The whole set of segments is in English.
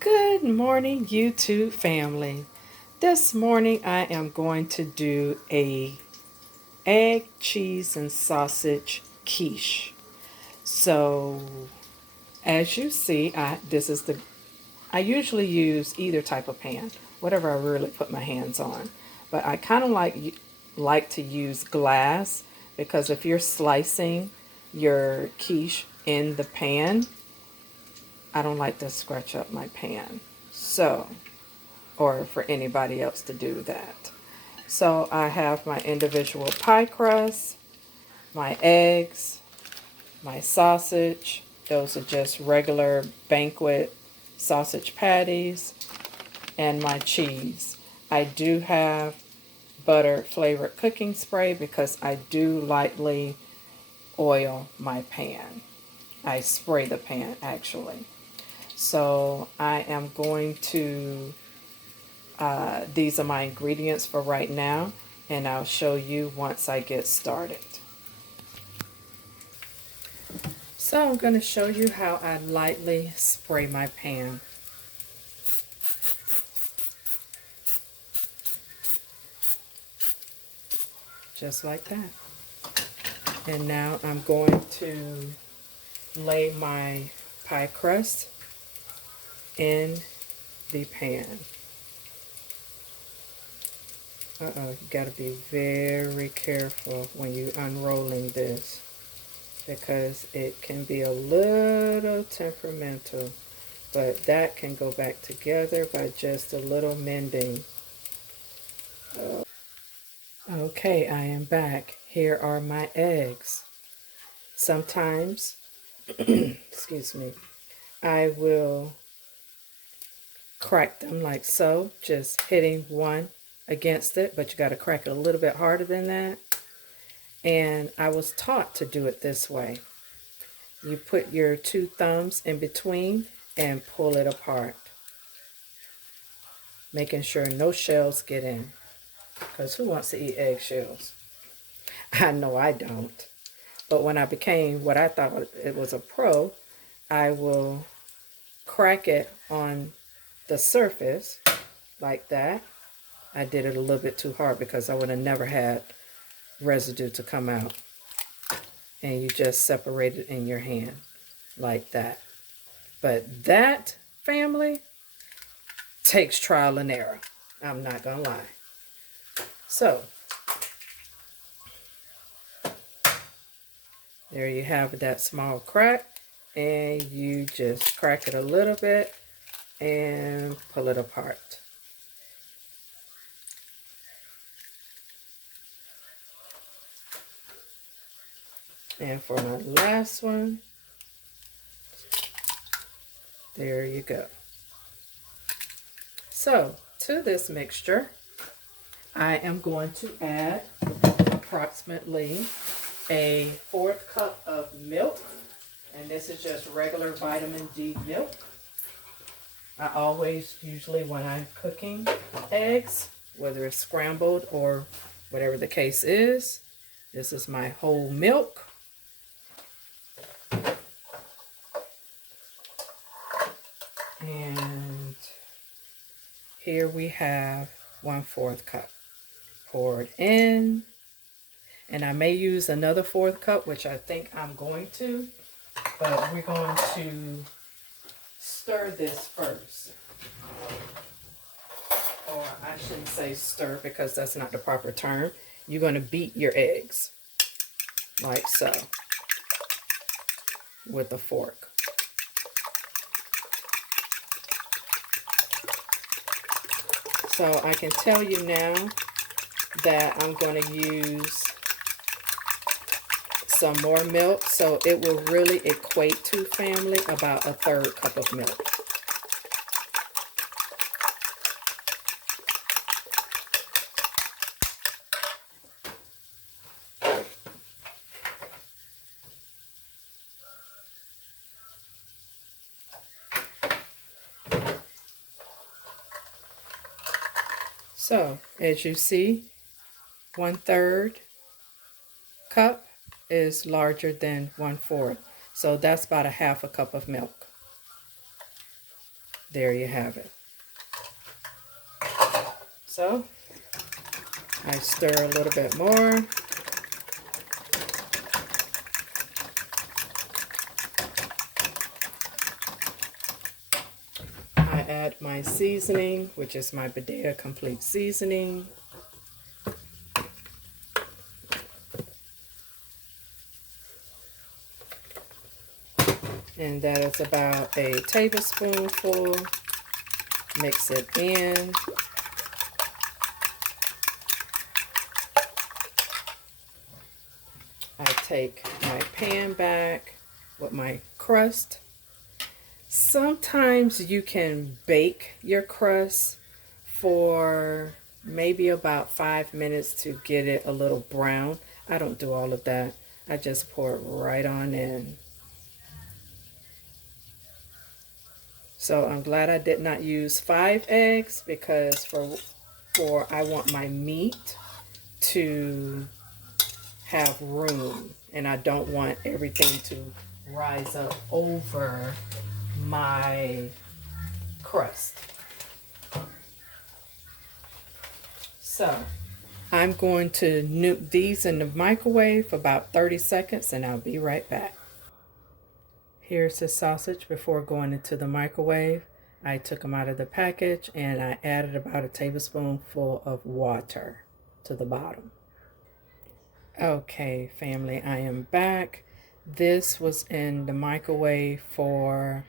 Good morning, YouTube family. This morning I am going to do a egg, cheese, and sausage quiche. So, as you see, I usually use either type of pan, whatever I really put my hands on. But I kind of like to use glass because if you're slicing your quiche in the pan, I don't like to scratch up my pan. So, or for anybody else to do that. So I have my individual pie crust, my eggs, my sausage. Those are just regular banquet sausage patties, and my cheese. I do have butter flavored cooking spray because I do lightly oil my pan. I spray the pan actually. So I am going to these are my ingredients for right now, and I'll show you once I get started. So I'm going to show you how I lightly spray my pan. Just like that. And now I'm going to lay my pie crust in the pan. You got to be very careful when you're unrolling this because it can be a little temperamental, but that can go back together by just a little mending. Okay, I am back. Here are my eggs. Sometimes, excuse me, I will crack them like so, just hitting one against it, but you got to crack it a little bit harder than that. And I was taught to do it this way. You put your two thumbs in between and pull it apart, making sure no shells get in. Because who wants to eat eggshells? I know I don't. But when I became what I thought it was a pro, I will crack it on the surface like that. I did it a little bit too hard because I would have never had residue to come out. And you just separate it in your hand like that. But that, family, takes trial and error. I'm not going to lie. So, there you have that small crack. And you just crack it a little bit and pull it apart. And for my last one, there you go. So, to this mixture, I am going to add approximately a 1/4 cup of milk. And this is just regular vitamin D milk. I always, usually when I'm cooking eggs, whether it's scrambled or whatever the case is, this is my whole milk. And here we have 1/4 cup poured in. And I may use another 1/4 cup, which I think I'm going to, but we're going to stir this first. Or I shouldn't say stir because that's not the proper term. You're going to beat your eggs like so with a fork. So I can tell you now that I'm going to use some more milk, so it will really equate to, family, about a 1/3 cup of milk. So as you see, 1/3 cup is larger than 1/4. So that's about a half a cup of milk. There you have it. So I stir a little bit more. I add my seasoning, which is my Badea Complete Seasoning. And that is about a tablespoonful. Mix it in. I take my pan back with my crust. Sometimes you can bake your crust for maybe about 5 minutes to get it a little brown. I don't do all of that. I just pour it right on in. So I'm glad I did not use 5 eggs because for I want my meat to have room, and I don't want everything to rise up over my crust. So I'm going to nuke these in the microwave for about 30 seconds and I'll be right back. Here's the sausage before going into the microwave. I took them out of the package and I added about a tablespoonful of water to the bottom. Okay, family, I am back. This was in the microwave for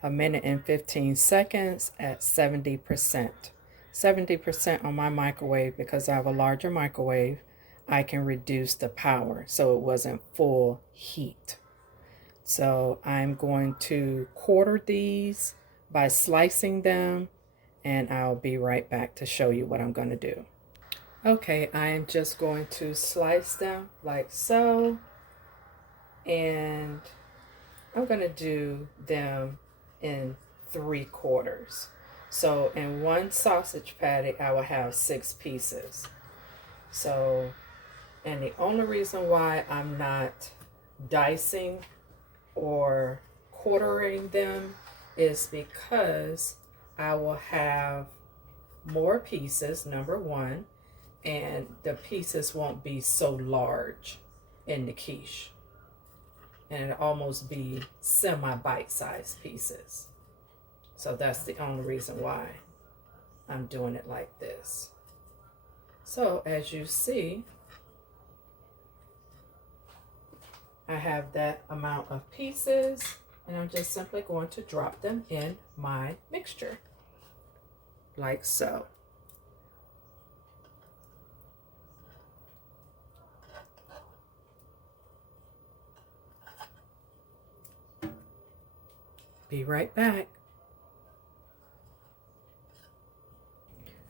1 minute and 15 seconds at 70%. 70% on my microwave because I have a larger microwave. I can reduce the power so it wasn't full heat. So I'm going to quarter these by slicing them, and I'll be right back to show you what I'm going to do. Okay, I am just going to slice them like so, and I'm going to do them in 3/4. So in one sausage patty, I will have 6 pieces. So, and the only reason why I'm not dicing or quartering them is because I will have more pieces, number one, and the pieces won't be so large in the quiche, and it'll almost be semi-bite-sized pieces. So that's the only reason why I'm doing it like this. So as you see, I have that amount of pieces, and I'm just simply going to drop them in my mixture like so. Be right back.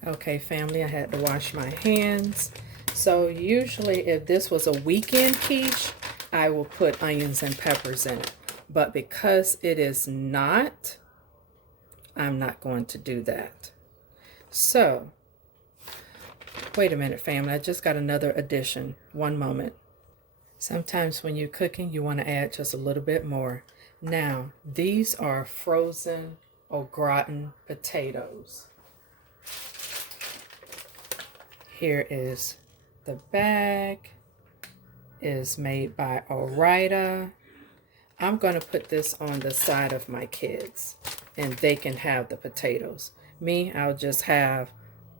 Okay, family, I had to wash my hands. So usually if this was a weekend quiche, I will put onions and peppers in it. But because it is not, I'm not going to do that. So, wait a minute, family. I just got another addition. One moment. Sometimes when you're cooking, you want to add just a little bit more. Now, these are frozen au gratin potatoes. Here is the bag. It is made by Orida. I'm going to put this on the side of my kids, and they can have the potatoes. Me, I'll just have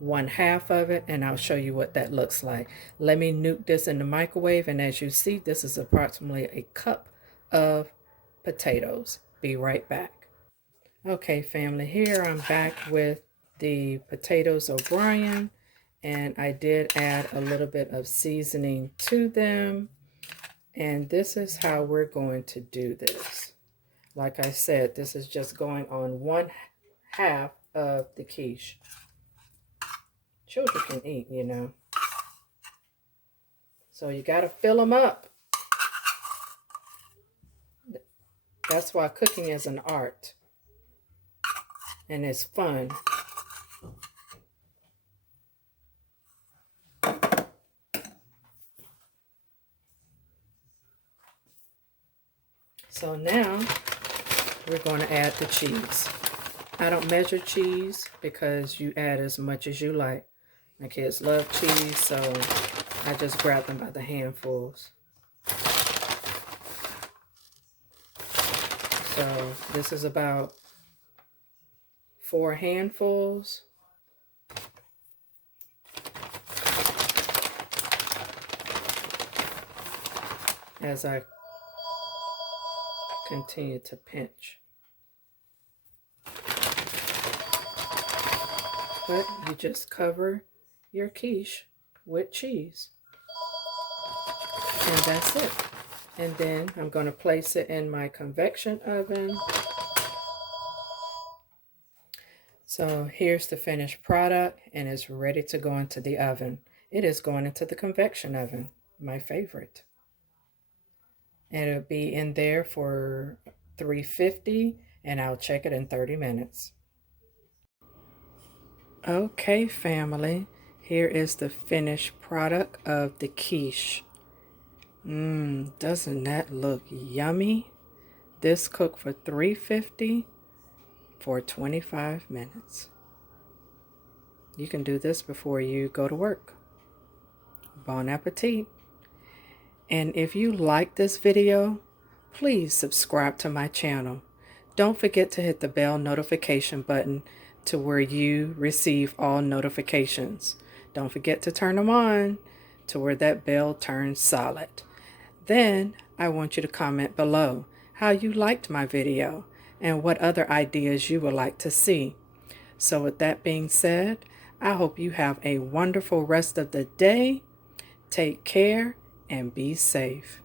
1/2 of it, and I'll show you what that looks like. Let me nuke this in the microwave, and as you see, this is approximately a cup of potatoes. Be right back. Okay, family, here I'm back with the potatoes O'Brien, and I did add a little bit of seasoning to them, and this is how we're going to do this. Like I said, this is just going on 1/2 of the quiche. Children can eat, you know. So you got to fill them up. That's why cooking is an art. And it's fun. So now we're going to add the cheese. I don't measure cheese because you add as much as you like. My kids love cheese, so I just grab them by the handfuls. So this is about 4 handfuls. As I continue to pinch. But you just cover your quiche with cheese. And that's it. And then I'm going to place it in my convection oven. So here's the finished product, and it's ready to go into the oven. It is going into the convection oven, my favorite. And it'll be in there for 350, and I'll check it in 30 minutes. Okay, family, here is the finished product of the quiche. Doesn't that look yummy? This cooked for 350 for 25 minutes. You can do this before you go to work. Bon appetit. And if you like this video, please subscribe to my channel. Don't forget to hit the bell notification button to where you receive all notifications. Don't forget to turn them on to where that bell turns solid. Then I want you to comment below how you liked my video and what other ideas you would like to see. So with that being said, I hope you have a wonderful rest of the day. Take care and be safe.